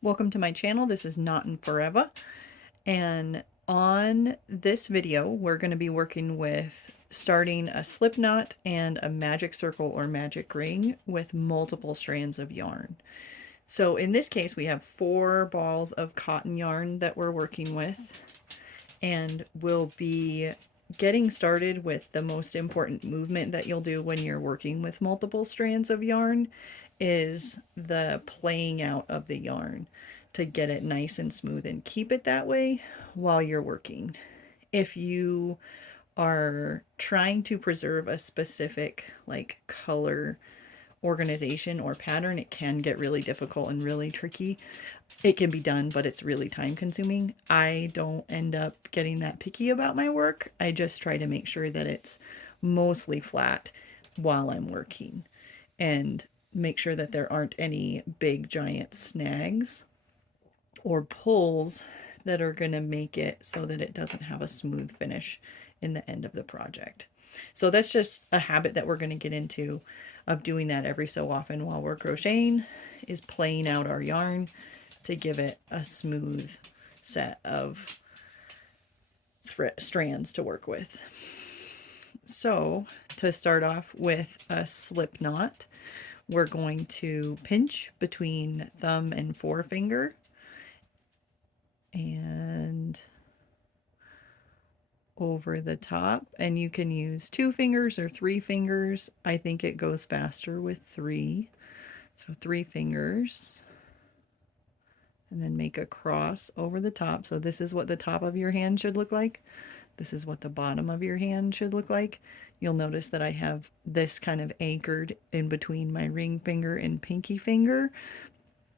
Welcome to my channel. This is Knottin' Forever, and on this video we're going to be working with starting a slip knot and a magic circle or magic ring with multiple strands of yarn. So in this case we have 4 balls of cotton yarn that we're working with, and we'll be getting started with the most important movement that you'll do when you're working with multiple strands of yarn is the playing out of the yarn to get it nice and smooth and keep it that way while you're working. If you are trying to preserve a specific like color organization or pattern, it can get really difficult and really tricky. It can be done, but it's really time consuming. I don't end up getting that picky about my work. I just try to make sure that it's mostly flat while I'm working and make sure that there aren't any big giant snags or pulls that are going to make it so that it doesn't have a smooth finish in the end of the project. So that's just a habit that we're going to get into of doing that every so often while we're crocheting, is playing out our yarn to give it a smooth set of strands to work with. So to start off with a slip knot, we're going to pinch between thumb and forefinger and over the top, and you can use 2 fingers or 3 fingers. I think it goes faster with 3. So 3 fingers, and then make a cross over the top. So this is what the top of your hand should look like. This is what the bottom of your hand should look like. You'll notice that I have this kind of anchored in between my ring finger and pinky finger.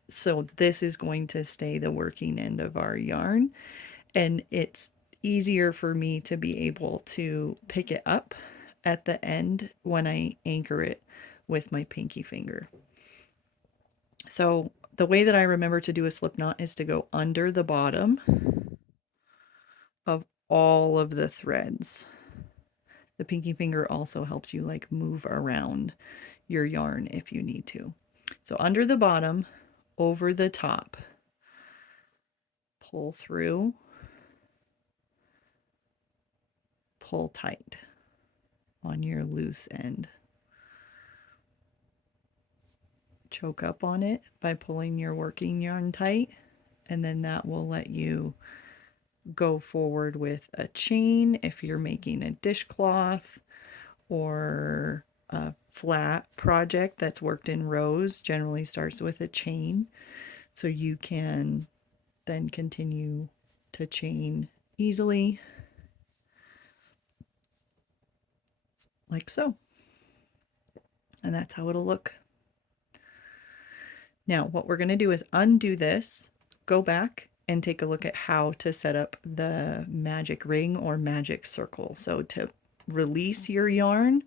So this is going to stay the working end of our yarn, and it's easier for me to be able to pick it up at the end when I anchor it with my pinky finger. So the way that I remember to do a slip knot is to go under the bottom of all of the threads. The pinky finger also helps you like move around your yarn if you need to. So under the bottom, over the top, pull through, pull tight on your loose end. Choke up on it by pulling your working yarn tight, and then that will let you go forward with a chain if you're making a dishcloth or a flat project that's worked in rows. Generally starts with a chain, so you can then continue to chain easily like so, and that's how it'll look. Now what we're going to do is undo this, go back and take a look at how to set up the magic ring or magic circle. So to release your yarn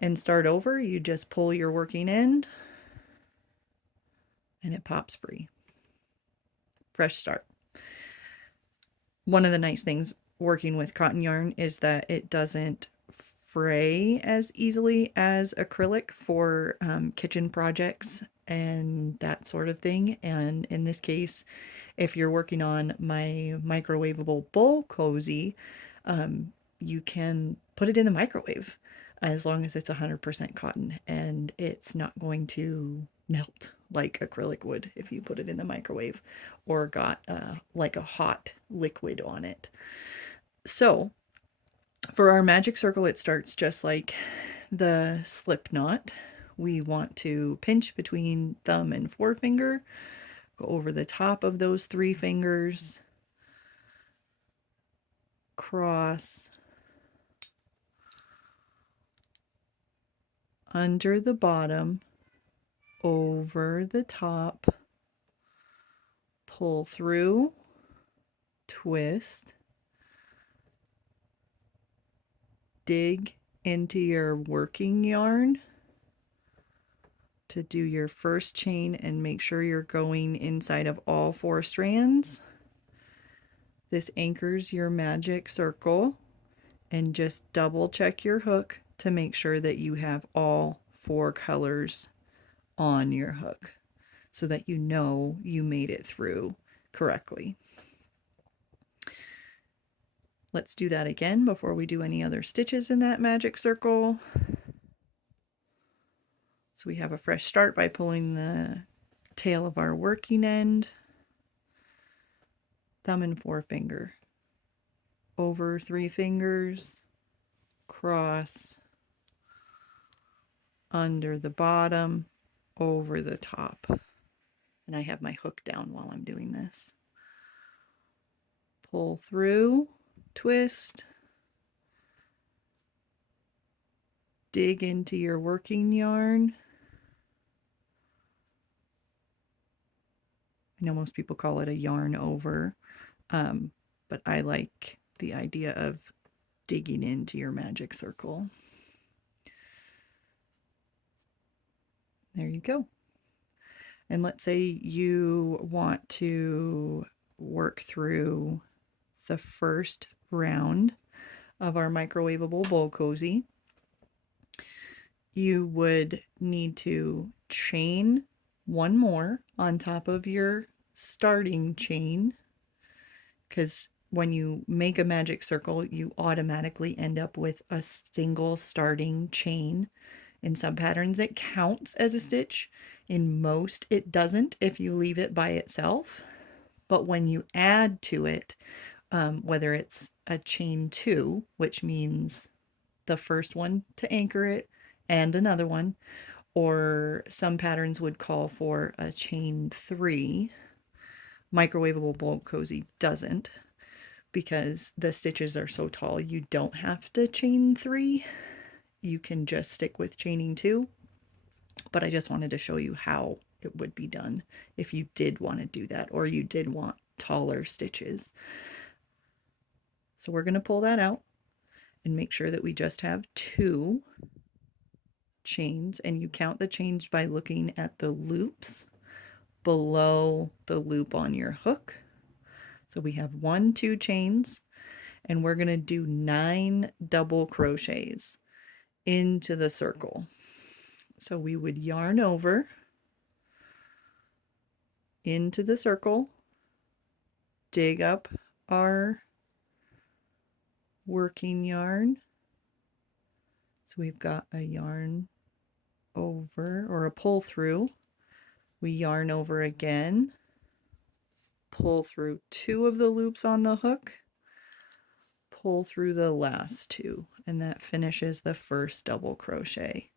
and start over, you just pull your working end and it pops free. Fresh start. One of the nice things working with cotton yarn is that it doesn't fray as easily as acrylic for kitchen projects and that sort of thing. And in this case, if you're working on my microwavable bowl cozy, you can put it in the microwave as long as it's 100% cotton, and it's not going to melt like acrylic would if you put it in the microwave or got like a hot liquid on it. So for our magic circle, it starts just like the slip knot. We want to pinch between thumb and forefinger, go over the top of those 3 fingers, cross, under the bottom, over the top, pull through, twist, dig into your working yarn to do your first chain and make sure you're going inside of all 4 strands. This anchors your magic circle, and just double check your hook to make sure that you have all 4 colors on your hook. so that you know you made it through correctly. Let's do that again before we do any other stitches in that magic circle. So we have a fresh start by pulling the tail of our working end, thumb and forefinger, over 3 fingers, cross, under the bottom, over the top. And I have my hook down while I'm doing this. Pull through, twist, dig into your working yarn. I know most people call it a yarn over, but I like the idea of digging into your magic circle. There you go. And let's say you want to work through the first round of our microwavable bowl cozy. You would need to chain one more on top of your starting chain, because when you make a magic circle, you automatically end up with a single starting chain. In some patterns, it counts as a stitch. In most, it doesn't if you leave it by itself. But when you add to it, whether it's a chain 2, which means the first one to anchor it and another one, or some patterns would call for a chain 3. Microwavable bowl cozy doesn't, because the stitches are so tall you don't have to chain 3. You can just stick with chaining 2. But I just wanted to show you how it would be done if you did want to do that, or you did want taller stitches. So we're going to pull that out and make sure that we just have 2 chains, and you count the chains by looking at the loops below the loop on your hook. So we have 1, 2 chains, and we're going to do 9 double crochets into the circle. So we would yarn over into the circle, dig up our working yarn. So we've got a yarn over, or a pull through. We yarn over again, pull through 2 of the loops on the hook, pull through the last 2, and that finishes the first double crochet.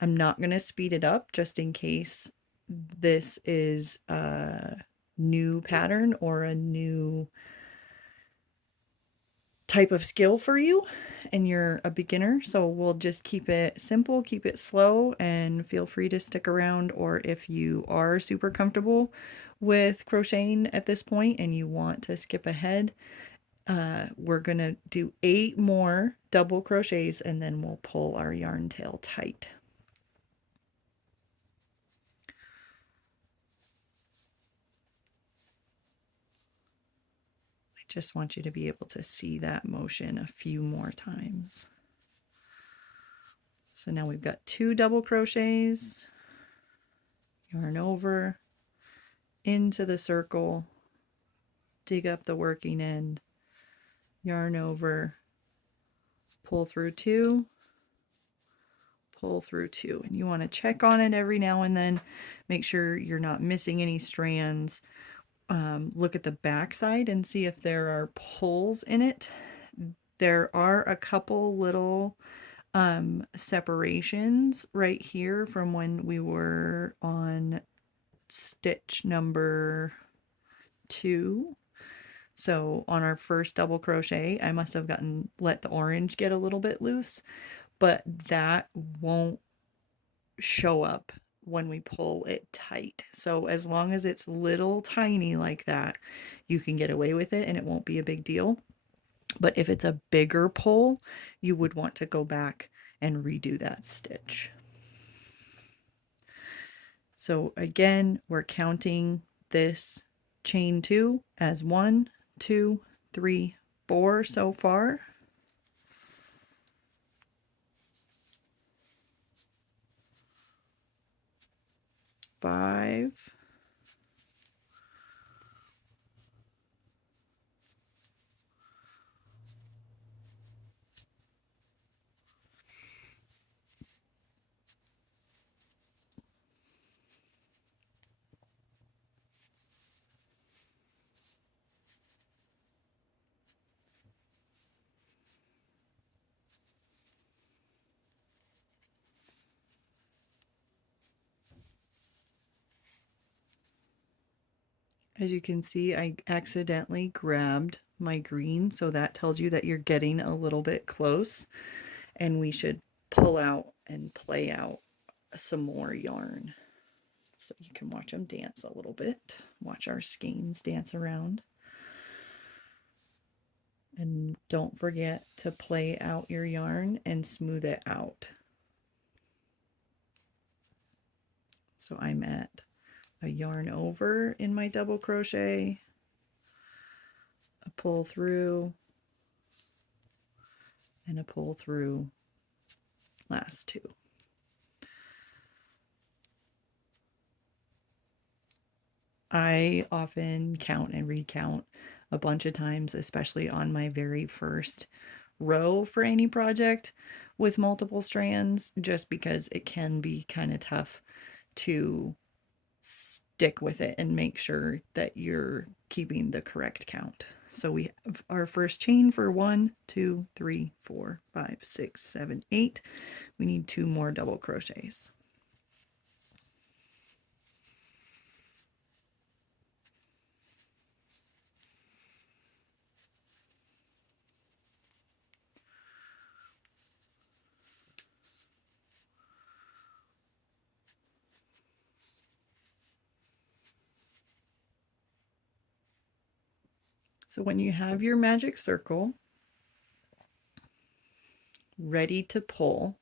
I'm not going to speed it up just in case this is a new pattern or a new type of skill for you and you're a beginner, so we'll just keep it simple, keep it slow, and feel free to stick around. Or if you are super comfortable with crocheting at this point and you want to skip ahead, we're gonna do 8 more double crochets and then we'll pull our yarn tail tight. Just want you to be able to see that motion a few more times. So now we've got 2 double crochets, yarn over, into the circle, dig up the working end, yarn over, pull through 2, pull through 2. And you want to check on it every now and then, make sure you're not missing any strands. Look at the back side and see if there are pulls in it. There are a couple little separations right here from when we were on stitch number 2. So on our first double crochet, I must have let the orange get a little bit loose, but that won't show up when we pull it tight. So as long as it's little tiny like that, you can get away with it and it won't be a big deal. But if it's a bigger pull, you would want to go back and redo that stitch. So again, we're counting this chain 2 as 1, 2, 3, 4 so far. 5. As you can see, I accidentally grabbed my green, so that tells you that you're getting a little bit close, and we should pull out and play out some more yarn. So you can watch them dance a little bit. Watch our skeins dance around. And don't forget to play out your yarn and smooth it out. So I'm at a yarn over in my double crochet, a pull through, and a pull through, last 2. I often count and recount a bunch of times, especially on my very first row for any project with multiple strands, just because it can be kind of tough to stick with it and make sure that you're keeping the correct count. So we have our first chain for 1, 2, 3, 4, 5, 6, 7, 8. We need 2 more double crochets. So when you have your magic circle ready to pull,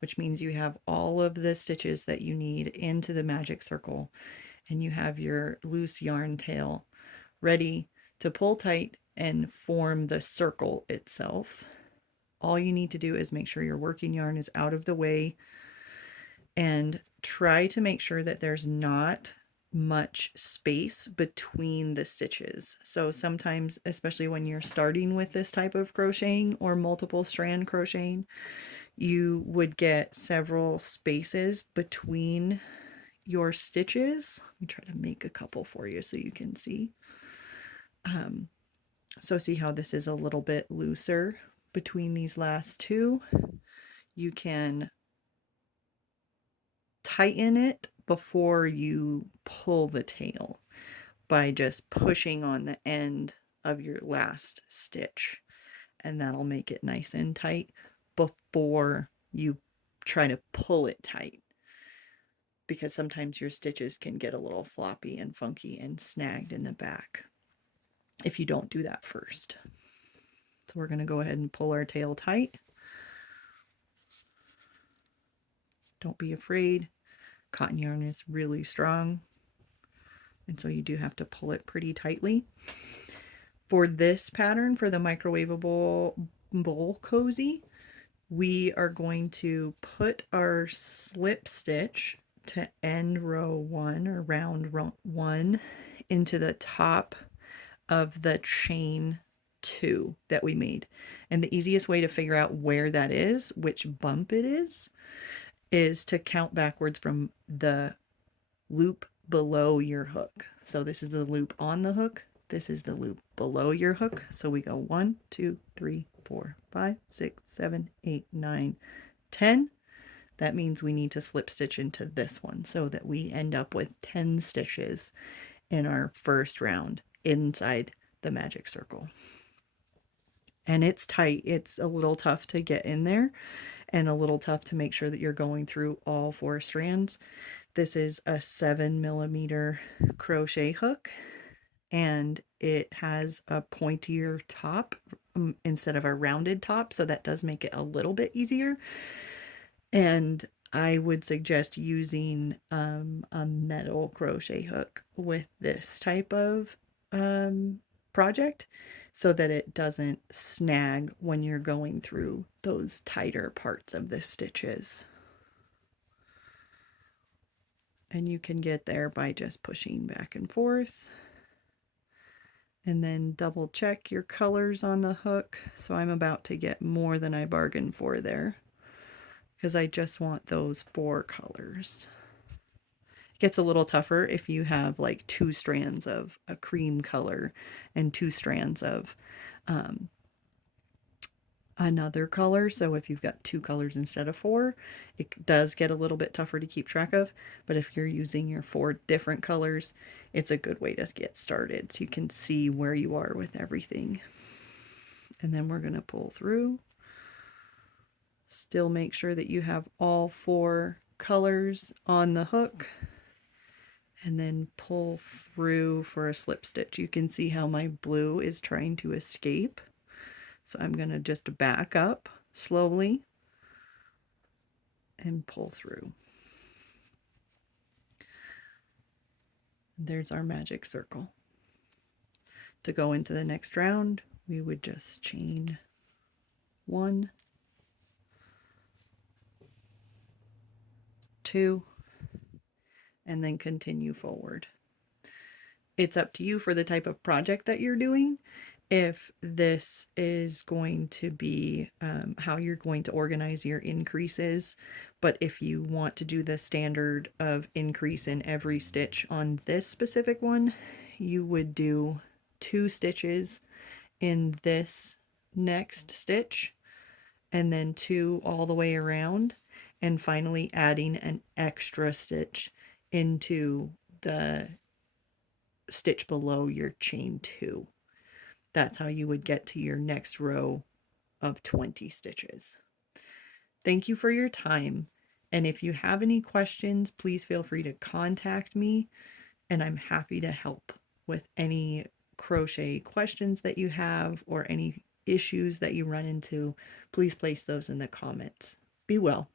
which means you have all of the stitches that you need into the magic circle, and you have your loose yarn tail ready to pull tight and form the circle itself, all you need to do is make sure your working yarn is out of the way and try to make sure that there's not much space between the stitches. So sometimes, especially when you're starting with this type of crocheting or multiple strand crocheting, you would get several spaces between your stitches. Let me try to make a couple for you so you can see. So see how this is a little bit looser between these last 2? You can tighten it before you pull the tail by just pushing on the end of your last stitch, and that'll make it nice and tight before you try to pull it tight, because sometimes your stitches can get a little floppy and funky and snagged in the back if you don't do that first. So we're going to go ahead and pull our tail tight. Don't be afraid. Cotton yarn is really strong, and so you do have to pull it pretty tightly. For this pattern, for the microwavable bowl cozy, we are going to put our slip stitch to end row 1 or round 1 into the top of the chain 2 that we made. And the easiest way to figure out where that is, which bump it is to count backwards from the loop below your hook. So this is the loop on the hook. This is the loop below your hook. So we go 1, 2, 3, 4, 5, 6, 7, 8, 9, 10. That means we need to slip stitch into this one so that we end up with 10 stitches in our first round inside the magic circle. And it's tight. It's a little tough to get in there and a little tough to make sure that you're going through all 4 strands. This is a 7mm crochet hook, and it has a pointier top instead of a rounded top, so that does make it a little bit easier. And I would suggest using a metal crochet hook with this type of project so that it doesn't snag when you're going through those tighter parts of the stitches. And you can get there by just pushing back and forth. And then double check your colors on the hook. So I'm about to get more than I bargained for there, because I just want those 4 colors. It gets a little tougher if you have like 2 strands of a cream color and 2 strands of another color. So if you've got 2 colors instead of 4, it does get a little bit tougher to keep track of. But if you're using your 4 different colors, it's a good way to get started so you can see where you are with everything. And then we're going to pull through. Still make sure that you have all 4 colors on the hook, and then pull through for a slip stitch. You can see how my blue is trying to escape. So I'm going to just back up slowly and pull through. There's our magic circle. To go into the next round, we would just chain 1, 2, and then continue forward. It's up to you for the type of project that you're doing, if this is going to be how you're going to organize your increases. But if you want to do the standard of increase in every stitch on this specific one, you would do 2 stitches in this next stitch, and then 2 all the way around, and finally adding an extra stitch into the stitch below your chain 2. That's how you would get to your next row of 20 stitches. Thank you for your time. And if you have any questions, please feel free to contact me, and I'm happy to help with any crochet questions that you have or any issues that you run into. Please place those in the comments. Be well.